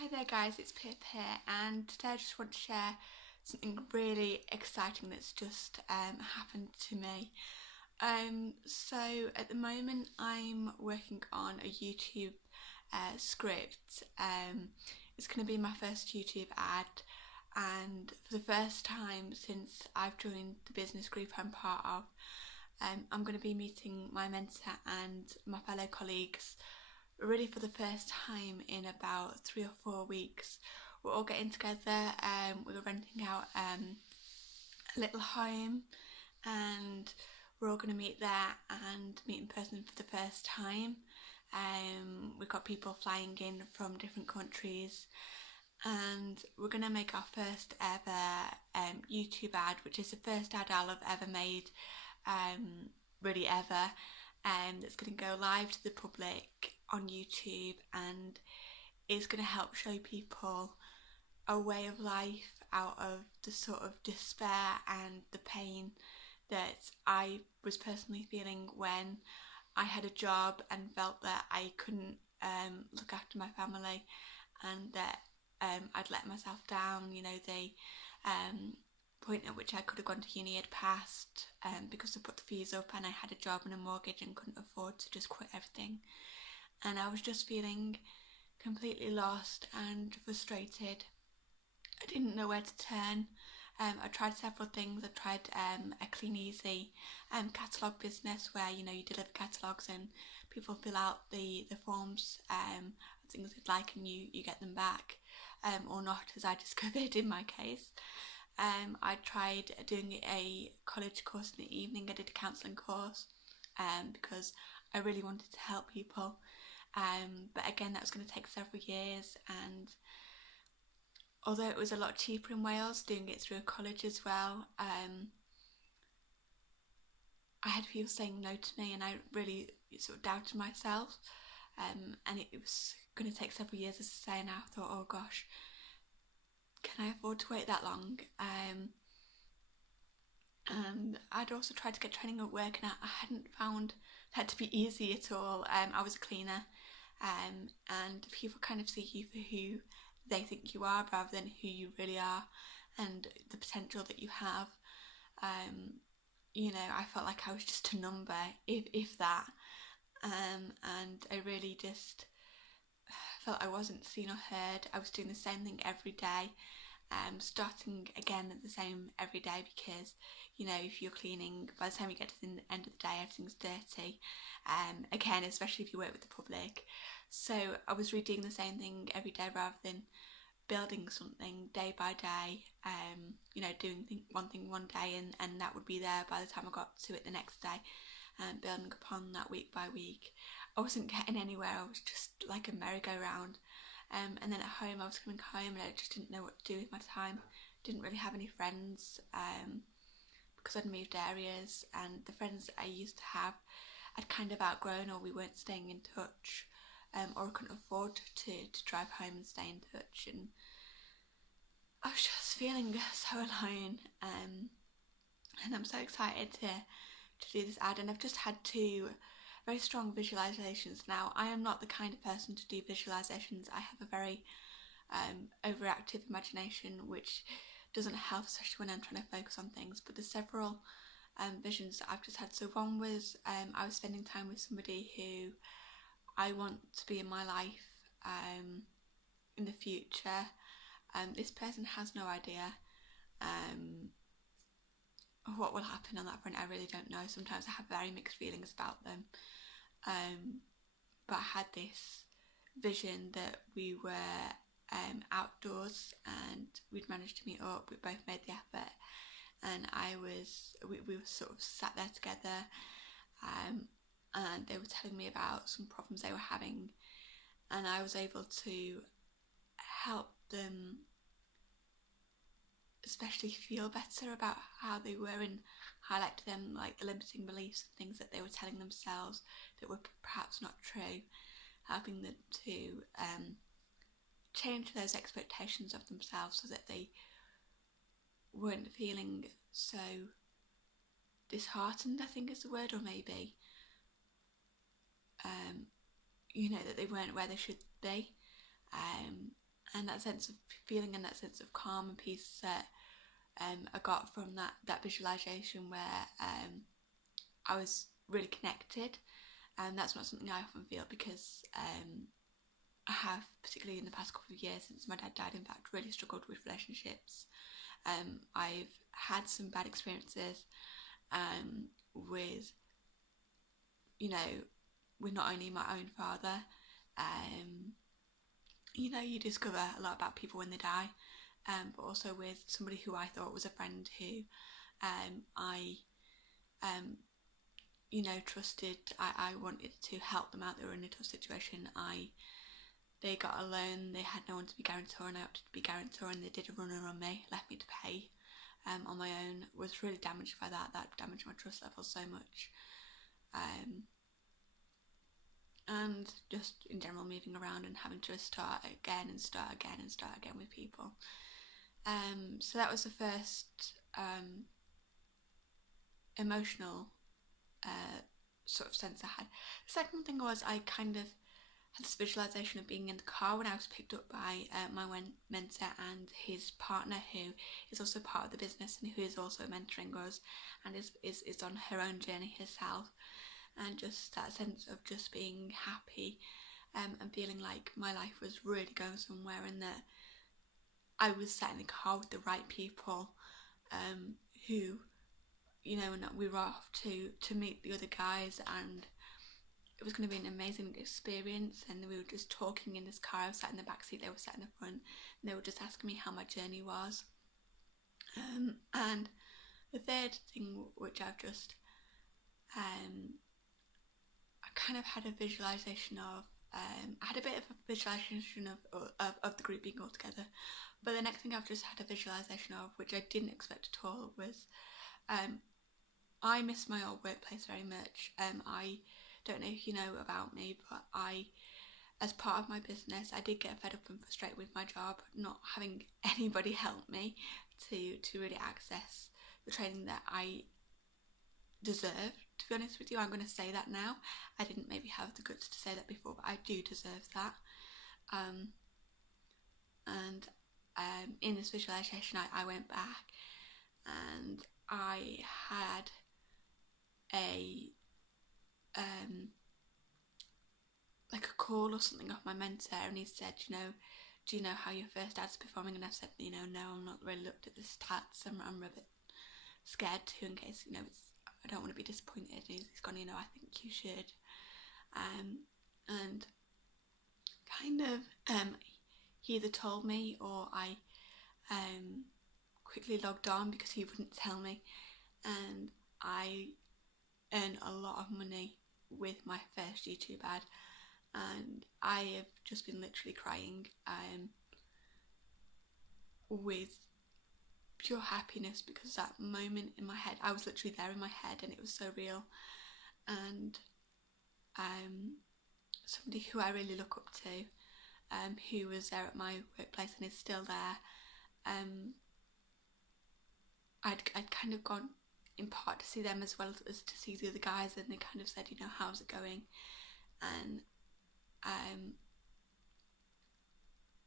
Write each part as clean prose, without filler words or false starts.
Hi there guys, it's Pip here, and today I just want to share something really exciting that's just happened to me. So at the moment I'm working on a YouTube script. It's going to be my first YouTube ad, and for the first time since I've joined the business group I'm part of, I'm going to be meeting my mentor and my fellow colleagues really for the first time in about 3 or 4 weeks. We're all getting together. We're renting out a little home, and we're all going to meet there and meet in person for the first time. We've got people flying in from different countries, and we're going to make our first ever YouTube ad, which is the first ad I'll have ever made, really ever. That's going to go live to the public on YouTube, and is going to help show people a way of life out of the sort of despair and the pain that I was personally feeling when I had a job and felt that I couldn't look after my family, and that I'd let myself down. You know, the point at which I could have gone to uni had passed because I put the fees up and I had a job and a mortgage and couldn't afford to just quit everything. And I was just feeling completely lost and frustrated. I didn't know where to turn. I tried several things. I tried a clean, easy catalogue business where you deliver catalogues and people fill out the forms, things they'd like, and you get them back, or not, as I discovered in my case. I tried doing a college course in the evening. I did a counselling course because I really wanted to help people. But again, that was going to take several years, and although it was a lot cheaper in Wales doing it through a college as well, I had people saying no to me, and I really sort of doubted myself. And it was going to take several years, as I say, and I thought, oh gosh, can I afford to wait that long? And I'd also tried to get training at work, and I hadn't found that to be easy at all. I was a cleaner, and people kind of see you for who they think you are rather than who you really are and the potential that you have. I felt like I was just a number, if that, and I really just felt I wasn't seen or heard. I was doing the same thing every day, starting again at the same every day, because if you're cleaning, by the time you get to the end of the day, everything's dirty, again, especially if you work with the public. So I was really doing the same thing every day rather than building something day by day, doing one thing one day, and that would be there by the time I got to it the next day, and building upon that week by week. I wasn't getting anywhere. I was just like a merry-go-round. And then at home, I was coming home and I just didn't know what to do with my time. Didn't really have any friends because I'd moved areas, and the friends that I used to have I'd kind of outgrown, or we weren't staying in touch, or I couldn't afford to drive home and stay in touch. And I was just feeling so alone, and I'm so excited to do this ad, and I've just had two very strong visualizations. Now, I am not the kind of person to do visualizations. I have a very overactive imagination, which doesn't help, especially when I'm trying to focus on things. But there's several visions that I've just had. So one was I was spending time with somebody who I want to be in my life in the future. This person has no idea what will happen on that front. I really don't know. Sometimes I have very mixed feelings about them. But I had this vision that we were outdoors and we'd managed to meet up. We both made the effort, and we were sort of sat there together, and they were telling me about some problems they were having, and I was able to help them especially feel better about how they were, and highlight to them like the limiting beliefs and things that they were telling themselves that were perhaps not true, helping them to change those expectations of themselves so that they weren't feeling so disheartened, I think is the word, or maybe that they weren't where they should be, and that sense of feeling and that sense of calm and peace that I got from that visualization, where I was really connected, and that's not something I often feel, because I have, particularly in the past couple of years since my dad died, in fact, really struggled with relationships. I've had some bad experiences with, with not only my own father. You discover a lot about people when they die, but also with somebody who I thought was a friend, who I trusted. I wanted to help them out. They were in a tough situation. They got a loan, they had no one to be guarantor, and I opted to be guarantor, and they did a runner on me, left me to pay on my own. Was really damaged by that. That damaged my trust level so much. And just in general, moving around and having to start again with people. So that was the first emotional sort of sense I had. The second thing was, I kind of had this visualization of being in the car when I was picked up by my mentor and his partner, who is also part of the business and who is also mentoring us, and is on her own journey herself. And just that sense of just being happy and feeling like my life was really going somewhere, and that I was sat in the car with the right people who, and we were off to meet the other guys, and it was going to be an amazing experience. And we were just talking in this car. I was sat in the back seat, they were sat in the front, and they were just asking me how my journey was. And the third thing, which I've just I kind of had a visualization of, I had a bit of a visualization of the group being all together, but the next thing I've just had a visualization of, which I didn't expect at all, was I miss my old workplace very much. I don't know if you know about me, but as part of my business, I did get fed up and frustrated with my job, not having anybody help me to really access the training that I deserve. To be honest with you, I'm going to say that now. I didn't maybe have the guts to say that before, but I do deserve that. In this visualization, I went back and I had a like a call or something off my mentor, and he said, do you know how your first dad's performing? And I said, no, I'm not really looked at the stats. I'm a bit scared too, in case, I don't want to be disappointed. And he's gone, I think you should. And kind of, he either told me, or I quickly logged on, because he wouldn't tell me. And I earn a lot of money with my first YouTube ad, and I have just been literally crying with pure happiness, because that moment in my head, I was literally there in my head, and it was so real. And somebody who I really look up to, who was there at my workplace and is still there, I'd kind of gone in part to see them as well as to see the other guys, and they kind of said, how's it going? And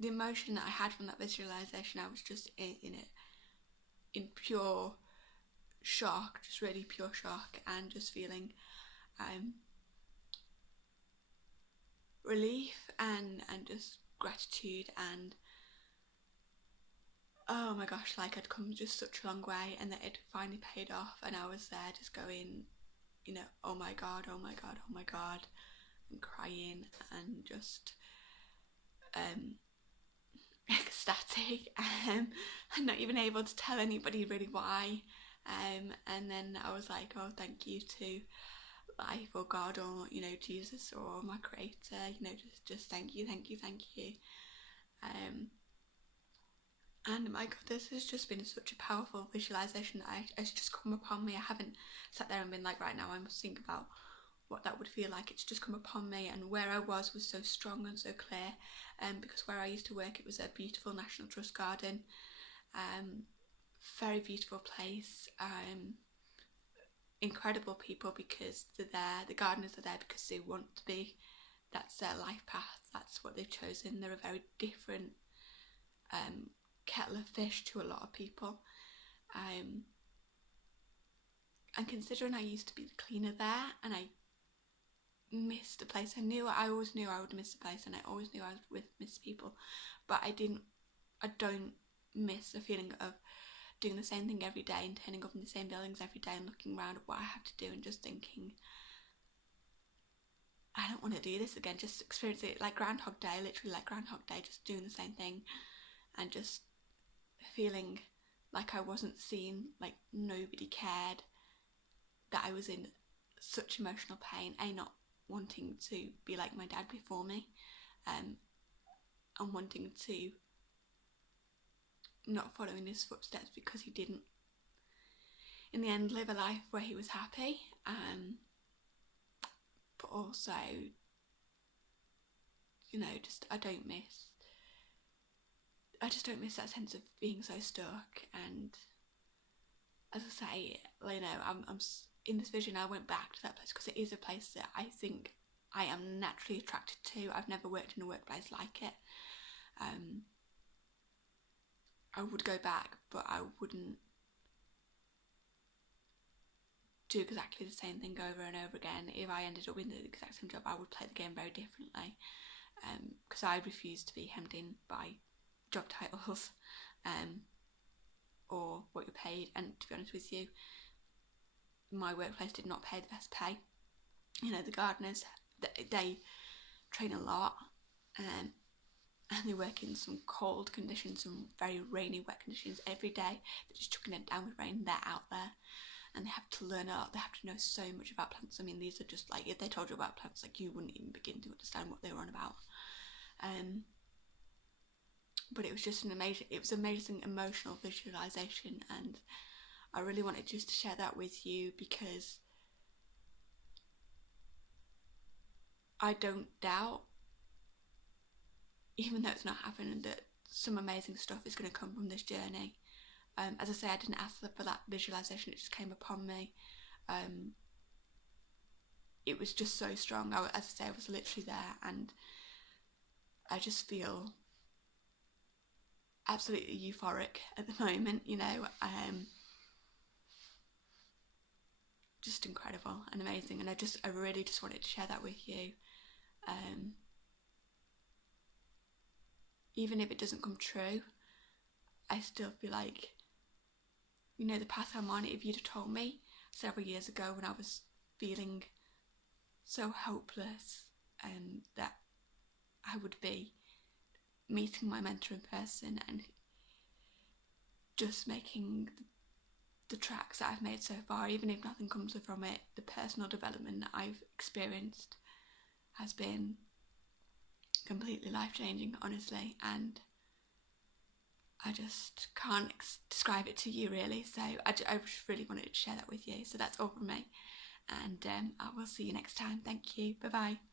the emotion that I had from that visualization, I was just in pure shock, just really pure shock, and just feeling relief and just gratitude, and oh my gosh, like I'd come just such a long way, and that it finally paid off. And I was there just going, oh my god, oh my god, oh my god, and crying, and just ecstatic, and not even able to tell anybody really why. And then I was like, oh, thank you to life, or God, or Jesus, or my creator, just thank you. And my god, this has just been such a powerful visualization that it's just come upon me. I haven't sat there and been like, right now I must think about what that would feel like. It's just come upon me, and where I was so strong and so clear, because where I used to work, it was a beautiful National Trust garden, very beautiful place, incredible people, because they're there, the gardeners are there because they want to be, that's their life path, that's what they've chosen. They're a very different fish to a lot of people. And considering I used to be the cleaner there, and I missed a place, I always knew I would miss a place, and I always knew I would miss people, but I don't miss the feeling of doing the same thing every day and turning up in the same buildings every day and looking around at what I have to do and just thinking, I don't want to do this again. Just experience it like Groundhog Day, literally like Groundhog Day, just doing the same thing and just feeling like I wasn't seen, like nobody cared, that I was in such emotional pain, not wanting to be like my dad before me, and wanting to not follow in his footsteps because he didn't in the end live a life where he was happy, but also, you know, just I just don't miss that sense of being so stuck. And as I say, you know, I'm in this vision, I went back to that place because it is a place that I think I am naturally attracted to. I've never worked in a workplace like it. I would go back, but I wouldn't do exactly the same thing over and over again. If I ended up in the exact same job, I would play the game very differently, because I refuse to be hemmed in by job titles or what you're paid. And to be honest with you, my workplace did not pay the best pay. You know, the gardeners, they train a lot, and they work in some cold conditions, some very rainy, wet conditions every day. They're just chucking it down with rain. They're out there, and they have to learn a lot. They have to know so much about plants. I mean, these are just like, if they told you about plants, like, you wouldn't even begin to understand what they were on about. But it was just amazing emotional visualization, and I really wanted just to share that with you because I don't doubt, even though it's not happening, that some amazing stuff is going to come from this journey. As I say, I didn't ask for that visualization, it just came upon me. It was just so strong. As I say, I was literally there, and I just feel absolutely euphoric at the moment, you know. Just incredible and amazing, and I really just wanted to share that with you. Even if it doesn't come true, I still feel like, you know, the path I'm on, if you'd have told me several years ago when I was feeling so hopeless, that I would be meeting my mentor in person and just making the tracks that I've made so far, even if nothing comes from it, the personal development that I've experienced has been completely life-changing, honestly, and I just can't describe it to you really. So I just really wanted to share that with you. So that's all from me, and I will see you next time. Thank you. Bye bye.